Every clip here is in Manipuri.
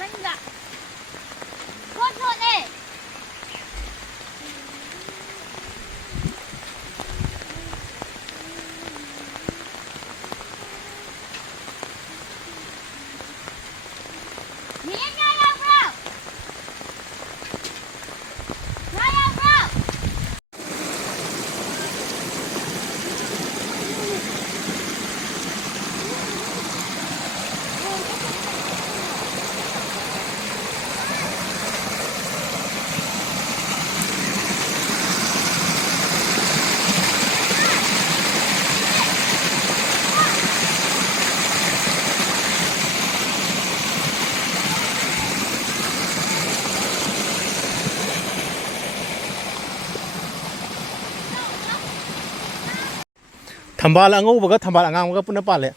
มันละโทษเอ้Thambal ang ubo ka thambal ang mga puna pale.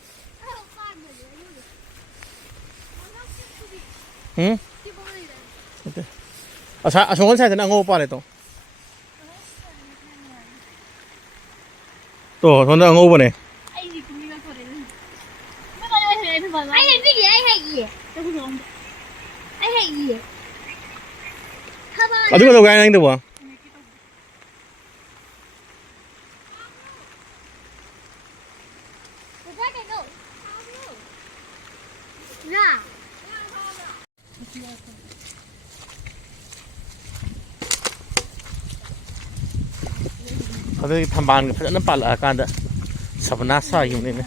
Okay. Asongon sa ang ubo pale to. To, sonda ang ubo ne. Adu ko gaya nang dewa. Adu thambal ka na pala ka da. Sabna sa yung ne.